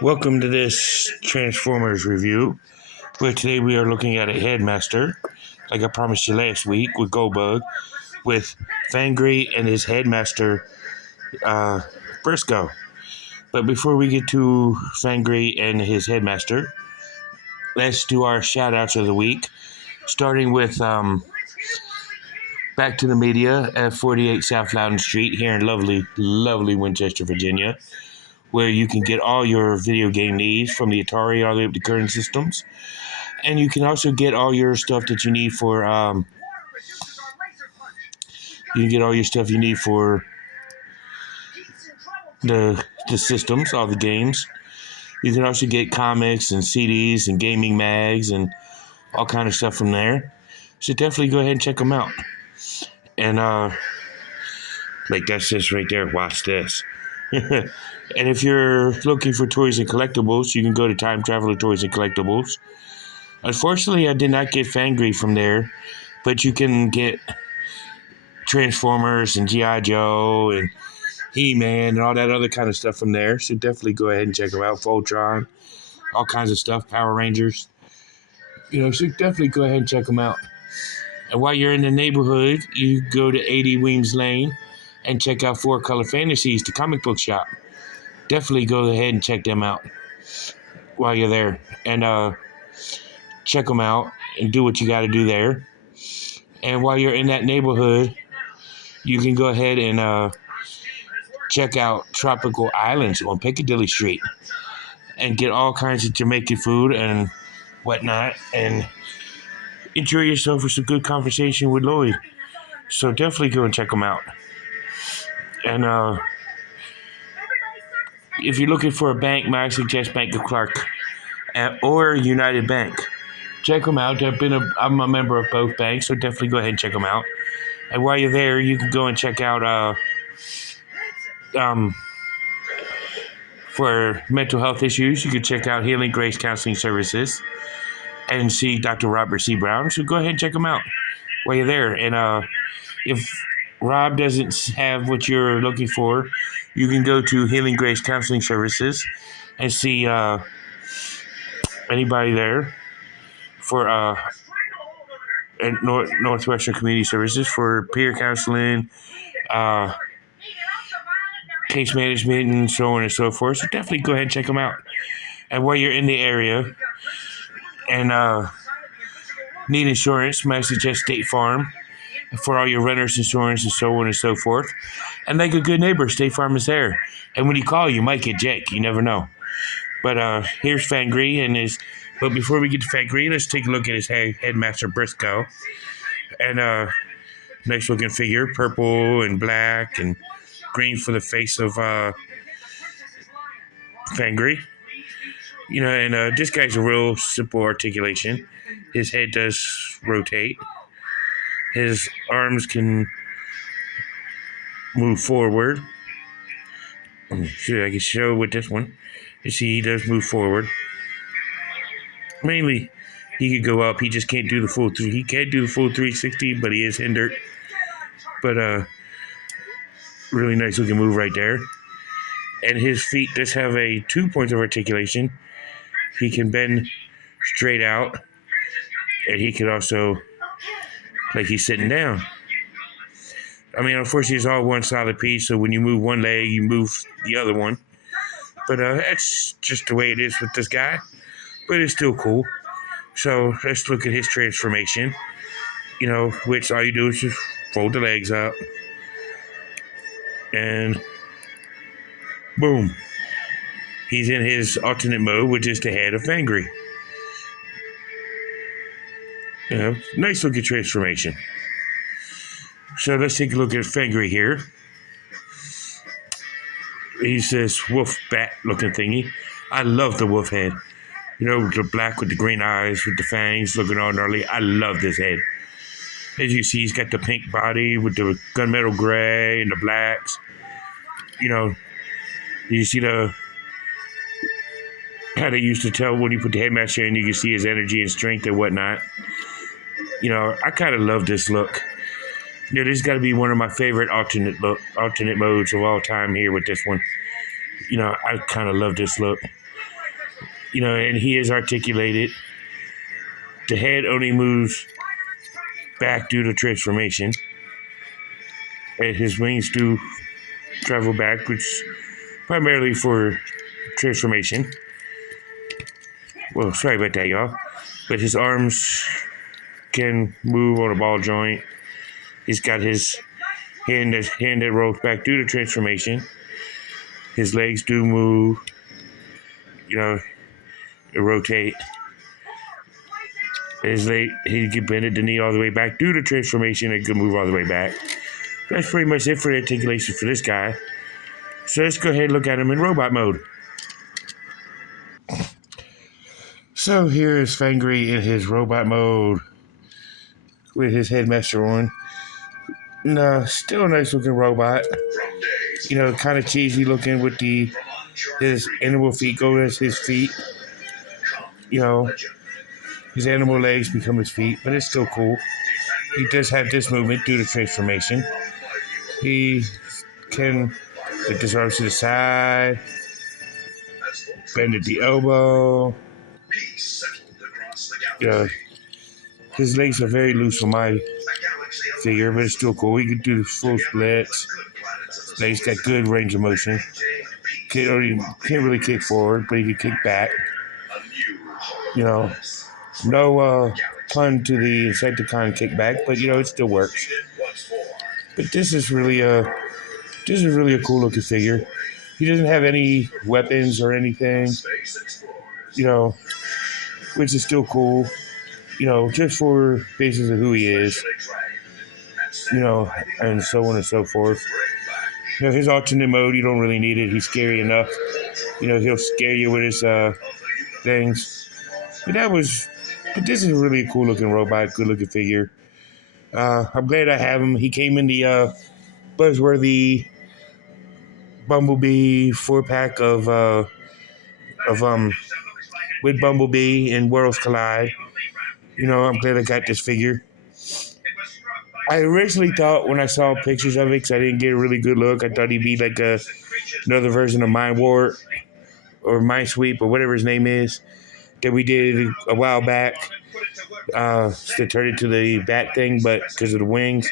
Welcome to this Transformers review, where today we are looking at a Headmaster, like I promised you last week with Goldbug, with Fangry and his Headmaster, Brisco. But before we get to Fangry and his Headmaster, let's do our shout-outs of the week, starting with Back to the Media at 48 South Loudon Street here in lovely Winchester, Virginia, where you can get all your video game needs from the Atari all the way up to current systems. And you can also get all your stuff that you need for, the systems, all the games. You can also get comics and CDs and gaming mags and all kind of stuff from there. So definitely go ahead and check them out. And, like that's this right there, watch this. And if you're looking for toys and collectibles, you can go to Time Traveler Toys and Collectibles. Unfortunately, I did not get Fangry from there, but you can get Transformers and G.I. Joe and He-Man and all that other kind of stuff from there. So definitely go ahead and check them out. Voltron, all kinds of stuff, Power Rangers. So definitely go ahead and check them out. And while you're in the neighborhood, you go to 80 Weems Lane and check out Four Color Fantasies, the comic book shop. Definitely go ahead and check them out while you're there. And check them out and do what you got to do there. And while you're in that neighborhood, you can go ahead and check out Tropical Islands on Piccadilly Street and get all kinds of Jamaican food and whatnot and enjoy yourself with some good conversation with Lloyd. So definitely go and check them out. And if you're looking for a bank, I suggest Bank of Clark or United Bank. Check them out. I'm a member of both banks, so definitely go ahead and check them out. And while you're there, you can go and check out for mental health issues, you can check out Healing Grace Counseling Services and see Dr. Robert C. Brown. So go ahead and check them out while you're there. And if Rob doesn't have what you're looking for, you can go to Healing Grace Counseling Services and see anybody there for at Northwestern Community Services for peer counseling, case management, and so on and so forth. So definitely go ahead and check them out. And while you're in the area and need insurance, I suggest State Farm for all your renter's insurance and so on and so forth. And like a good neighbor, State Farm is there. And when you call, you might get Jake. You never know. But here's Fangry But before we get to Fangry, let's take a look at his Headmaster Brisco. And nice looking figure, purple and black and green for the face of Fangry. And this guy's a real simple articulation. His head does rotate. His arms can move forward. See, I can show with this one. You see, he does move forward. Mainly, he could go up. He just can't do the full three. He can't do the full 360, but he is hindered. But really nice looking move right there. And his feet does have 2 points of articulation. He can bend straight out, and he can also, like he's sitting down. I mean, unfortunately, it's all one solid piece, so when you move one leg, you move the other one. But that's just the way it is with this guy. But it's still cool. So let's look at his transformation. Which all you do is just fold the legs up. And boom. He's in his alternate mode, which is the head of Fangry. Nice looking transformation. So let's take a look at Fangry here. He's this wolf bat looking thingy. I love the wolf head. The black with the green eyes, with the fangs looking all gnarly. I love this head. As you see, he's got the pink body with the gunmetal gray and the blacks. You see how they used to tell when you put the Headmaster in, you can see his energy and strength and whatnot. I kind of love this look. This has got to be one of my favorite alternate modes of all time here with this one. I kind of love this look. And he is articulated. The head only moves back due to transformation. And his wings do travel back, which primarily for transformation. Well, sorry about that, y'all. But his arms can move on a ball joint. He's got his hand that rolls back due to transformation. His legs do move. Rotate. His leg, he can bend the knee all the way back due to transformation and can move all the way back. That's pretty much it for the articulation for this guy. So let's go ahead and look at him in robot mode. So here is Fangry in his robot mode with his headmaster on. No, still a nice looking robot. Kind of cheesy looking with his animal feet go as his feet. His animal legs become his feet, but it's still cool. He does have this movement due to transformation. He can put his arms to the side, bend at the elbow. His legs are very loose for my figure, but it's still cool. He can do full splits. He's got good range of motion. Can't really kick forward, but he can kick back. No pun to the Insecticon kickback, but it still works. But this is really a cool looking figure. He doesn't have any weapons or anything, which is still cool. Just for basis of who he is, and so on and so forth. His alternate mode, you don't really need it. He's scary enough. He'll scare you with his things. But this is a really cool looking robot, good looking figure. I'm glad I have him. He came in the Buzzworthy Bumblebee 4-pack of with Bumblebee and Worlds Collide. I'm glad I got this figure. I originally thought when I saw pictures of it, because I didn't get a really good look, I thought he'd be like another version of Mind Ward or Mind Sweep or whatever his name is that we did a while back. To turn into the bat thing, but because of the wings.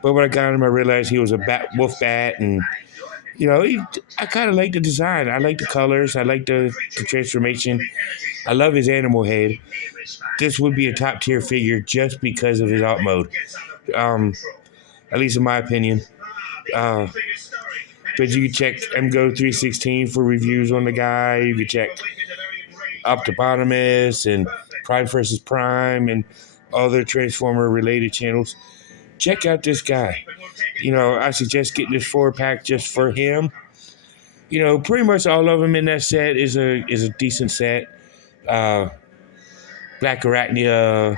But when I got him, I realized he was a wolf bat, and I kind of like the design. I like the colors. I like the transformation. I love his animal head. This would be a top tier figure just because of his alt mode, at least in my opinion. But you can check MGO316 for reviews on the guy. You can check Optipotamus and Prime vs. Prime and other Transformer related channels. Check out this guy. I suggest getting this 4-pack just for him. Pretty much all of them in that set is a decent set. Black Arachnia